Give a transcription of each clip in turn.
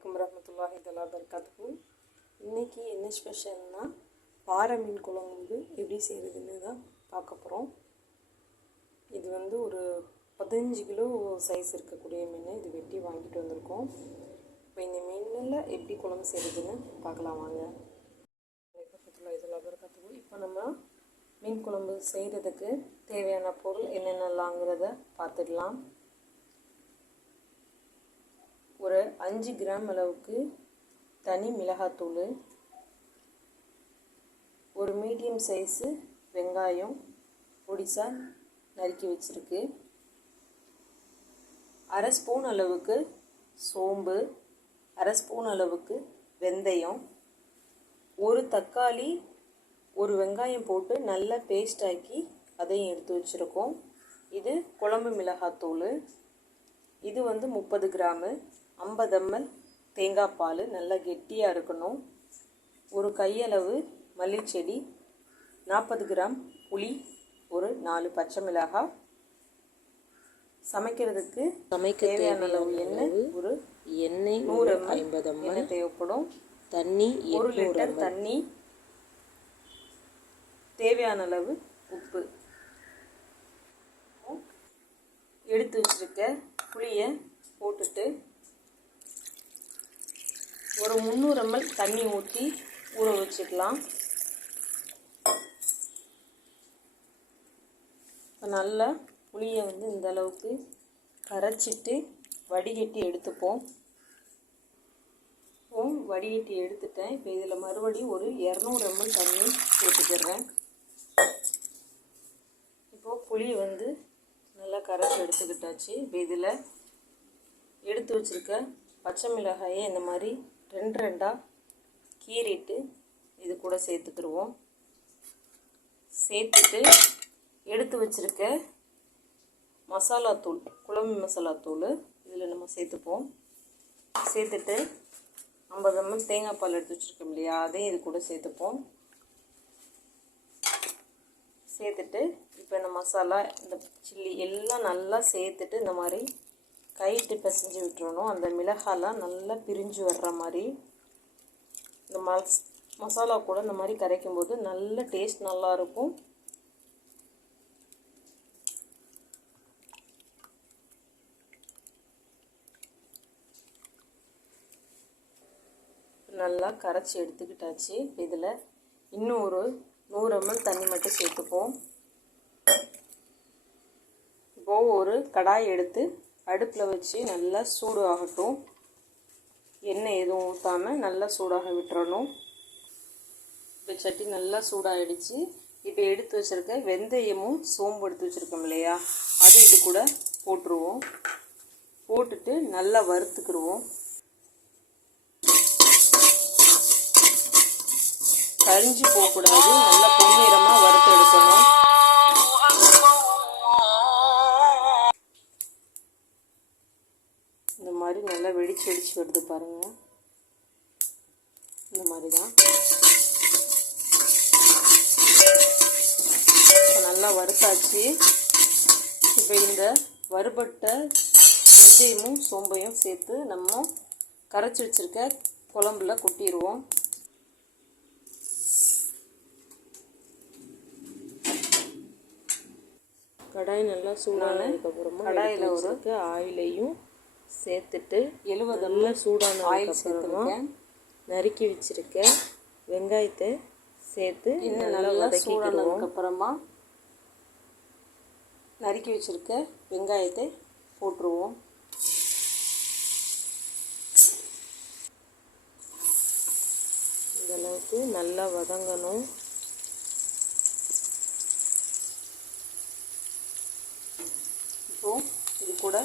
வலைக்கம் வரமத்துல்லாஹி தலா பர்காத்துஹு இன்றைக்கி என்ன ஸ்பெஷல்னா பாறை மீன் குழம்பு எப்படி செய்கிறதுன்னு தான் பார்க்க போகிறோம் இது வந்து ஒரு பதினஞ்சு கிலோ சைஸ் இருக்கக்கூடிய மீன். இது வெட்டி வாங்கிட்டு வந்திருக்கோம். இப்போ இந்த மீனில் எப்படி குழம்பு செய்கிறதுன்னு பார்க்கலாம் வாங்க. வரமத்துல்லாஹி தலா பர்காத்துஹு இப்போ நம்ம மீன் குழம்பு செய்கிறதுக்கு தேவையான பொருள் என்னென்னலாங்கிறத பார்த்துடலாம். ஒரு அஞ்சு கிராம் அளவுக்கு தனி மிளகாத்தூள் ஒரு மீடியம் சைஸு வெங்காயம் பொடிசாக நறுக்கி வச்சுருக்கு. அரை ஸ்பூன் அளவுக்கு சோம்பு அரை ஸ்பூன் அளவுக்கு வெந்தயம் ஒரு தக்காளி ஒரு வெங்காயம் போட்டு நல்லா பேஸ்ட் ஆக்கி அதையும் எடுத்து வச்சுருக்கோம். இது குழம்பு மிளகாத்தூள். இது வந்து முப்பது கிராமு. ஐம்பது எம்எல் தேங்காய் பால் நல்லா கெட்டியாக இருக்கணும். ஒரு கையளவு மல்லிச்செடி நாற்பது கிராம் புளி ஒரு நாலு பச்சை மிளகாய். சமைக்கிறதுக்கு சமைக்க தேவையான அளவு எண்ணெய் ஒரு எண்ணெய் நூறு ஒரு ஐம்பது எம்எல் எண்ணெய் தேவைப்படும். தண்ணி ஒரு லிட்டர் தண்ணி. தேவையான அளவு உப்பு. எடுத்து வச்சிருக்க புளியை போட்டுட்டு ஒரு முந்நூறு எம்எல் தண்ணி ஊற்றி ஊற வச்சுக்கலாம். இப்போ நல்லா புளியை வந்து இந்த அளவுக்கு கரைச்சிட்டு வடிகட்டி எடுத்துப்போம். இப்போ வடிகட்டி எடுத்துட்டேன். இப்போ இதில் மறுபடியும் ஒரு இரநூறு எம்எல் தண்ணி ஊற்றிக்கிறேன் இப்போது புளி வந்து நல்லா கரைச்சி எடுத்துக்கிட்டாச்சு. இப்போ இதில் எடுத்து வச்சுருக்க பச்சை மிளகாயை இந்த மாதிரி ரெண்டு ரெண்டாக கீறிட்டு இது கூட சேர்த்துக்கிடுவோம் சேர்த்துட்டு எடுத்து வச்சுருக்க மசாலாத்தூள் குழம்பு மசாலாத்தூள் இதில் நம்ம சேர்த்துப்போம். சேர்த்துட்டு ஐம்பது எம்எல் தேங்காய் பால் எடுத்து வச்சுருக்கோம் இல்லையா அதையும் இது கூட சேர்த்துப்போம். சேர்த்துட்டு இப்போ இந்த மசாலா இந்த சில்லி எல்லாம் நல்லா சேர்த்துட்டு இந்த மாதிரி கைட்டு பிசைஞ்சு விட்டுறணும். அந்த மிளகாலாம் நல்லா பிரிஞ்சு வர்ற மாதிரி இந்த மஸ் மசாலா கூட இந்த மாதிரி கரைக்கும் போது நல்ல டேஸ்ட் நல்லாயிருக்கும் நல்லா கரைச்சி எடுத்துக்கிட்டாச்சு. இதில் இன்னும் ஒரு நூறு எம்எல் தண்ணி மட்டும் சேர்த்துப்போம். இப்போது ஒரு கடாய் எடுத்து அடுப்பில் வச்சு நல்லா சூடு ஆகட்டும் எண்ணெய் எதுவும் ஊற்றாமல் நல்லா சூடாக விட்டுறணும். இப்போ சட்டி நல்லா சூடாகிடுச்சு இப்போ எடுத்து வச்சுருக்க வெந்தயமும் சோம்பு எடுத்து வச்சுருக்கோம் இல்லையா? அது இது கூட போட்டுருவோம். போட்டுட்டு நல்லா வறுத்துக்கிடுவோம் கரிஞ்சு போகக்கூடாது. நல்லா பொன்னிறமாக வறுத்து எடுக்கணும். வெடிச்சு வருது பாருங்க. இந்த மாதிரி தான் நல்லா வறுத்தாச்சு. இப்போ இந்த வறுபட்ட வெந்தயமும் சோம்பையும் சேர்த்து நம்ம கரைச்சி வச்சுருக்க குழம்புல கொட்டிடுவோம் கடாய் நல்லா சூடானதுக்கப்புறமா கடாயில ஒரு ஆயிலையும் சேர்த்துட்டு எழுபது நல்லா ஆயில் சூடானதுக்கப்புறமா சேர்த்துருக்கேன். நறுக்கி வச்சிருக்க வெங்காயத்தை சேர்த்து நல்லா வதக்கிக்கிடுவோம். அப்புறமா நறுக்கி வச்சிருக்க வெங்காயத்தை போட்டுருவோம். இந்த அளவுக்கு நல்லா வதங்கணும். இப்போ இது கூட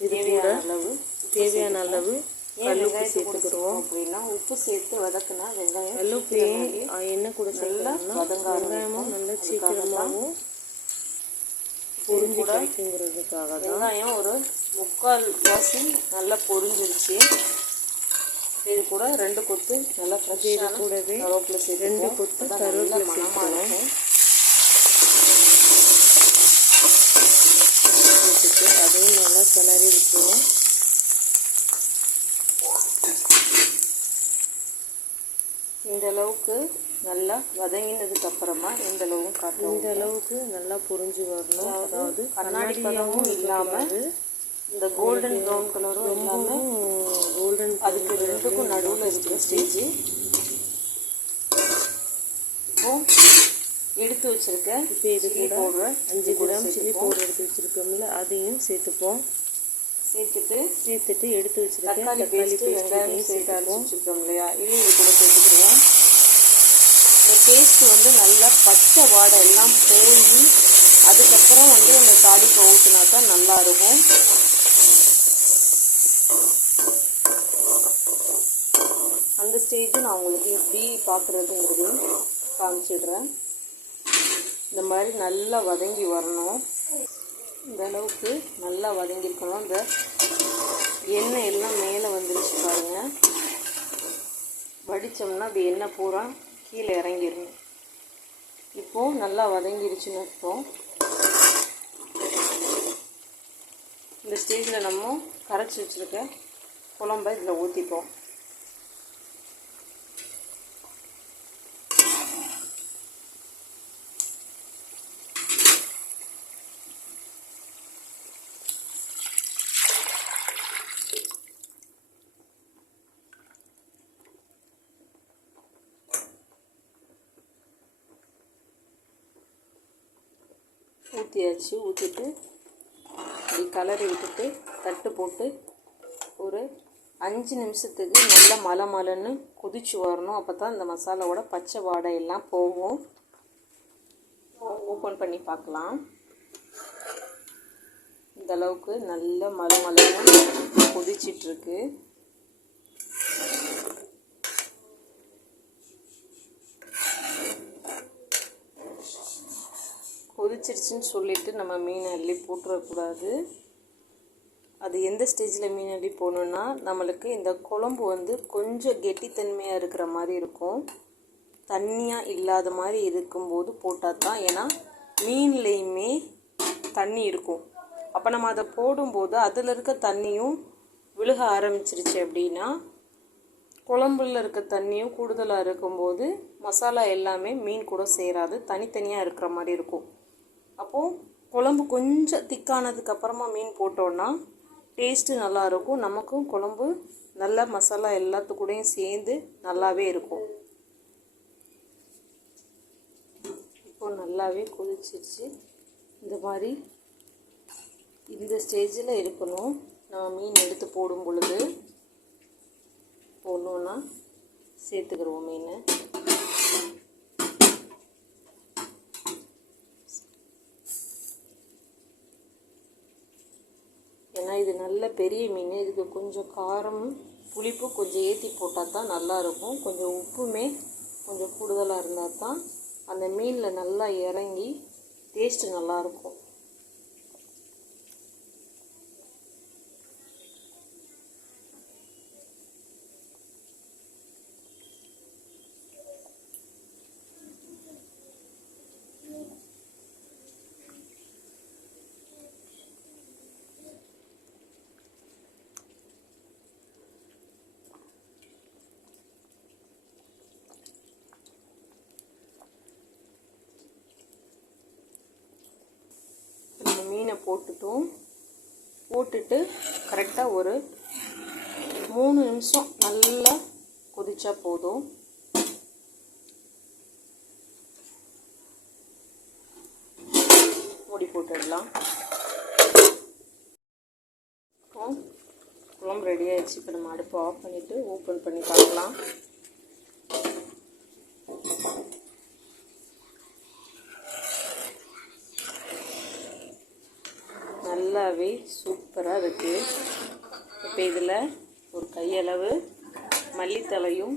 தேவையான அளவு தேவையான அளவு கல்லுப்பு சேர்த்துக்கிறோம் அப்படின்னா உப்பு சேர்த்து வதக்குனா வெங்காயம் கல்லுப்பு ஏன் எண்ணெய் கூட வதங்க வெங்காயமும் நல்லா சீக்கிரமாகவும் பொரிஞ்சு கிடைக்குங்கிறதுக்காக தான். வெங்காயம் ஒரு முக்கால் வாசி நல்லா பொரிஞ்சிருச்சு இது கூட ரெண்டு கொத்து நல்லா ஃப்ரெஷ்ஷான கூடவே ரெண்டு கொத்து கருவேப்பிலை சேர்த்துக்கிறோம் சேர்த்துட்டு அதையும் நல்லா கிளறி விட்டுருவோம். இந்த அளவுக்கு நல்லா வதங்கினதுக்கு அப்புறமா இந்த அளவும் இந்த அளவுக்கு நல்லா புரிஞ்சு வரணும். அதாவது கண்ணாடி பதமும் இல்லாமல் இந்த கோல்டன் ப்ரௌன் கலரும் இல்லாமல் கோல்டன் அதுக்கு ரெண்டுக்கும் நடுவில் இருக்கிற ஸ்டேஜ். இப்போ எடுத்து வச்சிருக்க இப்போ இது சில்லி கூட பவுடர் அஞ்சு கிராம் சில்லி பவுடர் எடுத்து வச்சிருக்கோம்ல அதையும் சேர்த்துப்போம். சேர்த்துட்டு சேர்த்துட்டு எடுத்து வச்சிருக்கேன். தக்காளி பேஸ்ட்டு வெங்காயம் பேஸ்ட் சேர்த்து அரைச்சி வச்சுருக்கோம் இல்லையா? இதையும் இது கூட சேர்த்துக்கிடுவோம். இந்த பேஸ்ட் வந்து நல்லா பச்சை வாடை எல்லாம் போய் அதுக்கப்புறம் வந்து அந்த தாளிப்பை ஊற்றினா தான் நல்லா இருக்கும். அந்த ஸ்டேஜ் நான் உங்களுக்கு எப்படி பார்க்குறதுங்கிறது காமிச்சிடுறேன். இந்த மாதிரி நல்லா வதங்கி வரணும். இந்த அளவுக்கு நல்லா வதங்கியிருக்கணும். இந்த எண்ணெய் எல்லாம் மேலே வந்துருச்சு பாருங்க. வடித்தோம்னா அப்படி எண்ணெய் பூரா கீழே இறங்கிடணும். இப்போது நல்லா வதங்கிருச்சுன்னு அர்த்தம். இந்த ஸ்டேஜில் நம்ம கரைச்சி வச்சுருக்க குழம்ப இதில் ஊற்றிப்போம் ஊற்றியாச்சு ஊற்றிட்டு இப்படி கலரி விட்டுட்டு தட்டு போட்டு ஒரு அஞ்சு நிமிஷத்துக்கு நல்ல மலை மலைன்னு கொதிச்சு வரணும். அப்போ தான் இந்த மசாலாவோட பச்சை வாடையெல்லாம் போகும். ஓப்பன் பண்ணி பார்க்கலாம். இந்த அளவுக்கு நல்ல மலை மலைன்னு கொதிச்சிட்ருக்கு கொதிச்சிருச்சுன்னு சொல்லிட்டு நம்ம மீன் அள்ளி போட்டுறக்கூடாது. அது எந்த ஸ்டேஜில் மீன் அள்ளி போகணுன்னா நம்மளுக்கு இந்த குழம்பு வந்து கொஞ்சம் கெட்டித்தன்மையாக இருக்கிற மாதிரி இருக்கும். தண்ணியாக இல்லாத மாதிரி இருக்கும்போது போட்டால் தான் ஏன்னா மீன்லேயுமே தண்ணி இருக்கும். அப்போ நம்ம அதை போடும்போது அதில் இருக்க தண்ணியும் விழுக ஆரம்பிச்சிருச்சு அப்படின்னா குழம்புல இருக்க தண்ணியும் கூடுதலாக இருக்கும்போது மசாலா எல்லாமே மீன் கூட சேராது தனித்தனியாக இருக்கிற மாதிரி இருக்கும். அப்போது குழம்பு கொஞ்சம் திக்கானதுக்கு அப்புறமா மீன் போட்டோன்னா டேஸ்ட்டு நல்லாயிருக்கும். நமக்கும் குழம்பு நல்ல மசாலா எல்லாத்துக்கூடையும் சேர்ந்து நல்லாவே இருக்கும். இப்போ நல்லாவே கொதிச்சிருச்சு. இந்த மாதிரி இந்த ஸ்டேஜில் இருக்கணும். நம்ம மீன் எடுத்து போடும் பொழுது போடணுன்னா சேர்த்துக்கிடுவோம் மீனை ஏன்னா இது நல்ல பெரிய மீன். இதுக்கு கொஞ்சம் காரம் புளிப்பு கொஞ்சம் ஏற்றி போட்டால் தான் நல்லாயிருக்கும் கொஞ்சம் உப்புமே கொஞ்சம் கூடுதலாக இருந்தால் தான் அந்த மீனில் நல்லா இறங்கி டேஸ்ட்டு நல்லாயிருக்கும் நம்ம மீனை போட்டுட்டோம். போட்டுட்டு கரெக்டாக ஒரு மூணு நிமிஷம் நல்லா கொதிச்சா போதும். மூடி போட்டுடலாம். குழம்பு ரெடி ஆயிடுச்சு. இப்போ நம்ம அடுப்பை ஆஃப் பண்ணிவிட்டு ஓப்பன் பண்ணி பார்க்கலாம். நல்லாவே சூப்பராக இருக்குது இப்போ இதில் ஒரு கையளவு மல்லித்தலையும்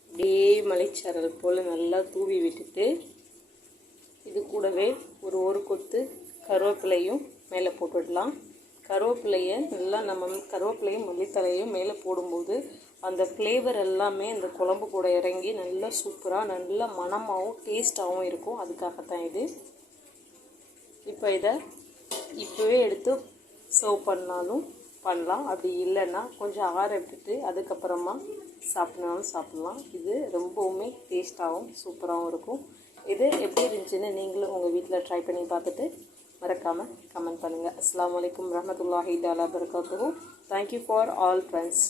அப்படியே மலைச்சாரல் போல் நல்லா தூவி விட்டுட்டு இது கூடவே ஒரு ஒரு கொத்து கருவேப்பிலையும் மேலே போட்டுடலாம். கருவேப்பிலையை நல்லா நம்ம கருவேப்பிலையும் மல்லித்தலையும் மேலே போடும்போது அந்த ஃப்ளேவர் எல்லாமே அந்த குழம்பு கூட இறங்கி நல்லா சூப்பராக நல்லா மணமாகவும் டேஸ்ட்டாகவும் இருக்கும். அதுக்காகத்தான் இது. இப்போ இதை இப்போவே எடுத்து சர்வ் பண்ணாலும் பண்ணலாம். அப்படி இல்லைன்னா கொஞ்சம் ஆற விட்டுட்டு அதுக்கப்புறமா சாப்பிட்னாலும் சாப்பிட்லாம். இது ரொம்பவுமே டேஸ்ட்டாகவும் சூப்பராகவும் இருக்கும். இது எப்படி இருந்துச்சுன்னு நீங்களும் உங்கள் வீட்டில் ட்ரை பண்ணி பார்த்துட்டு மறக்காமல் கமெண்ட் பண்ணுங்கள் அஸ்லாம் வலைக்கம் ரஹமத்துல்லாஹி தாலா பரகாத்துவும் thank you for all friends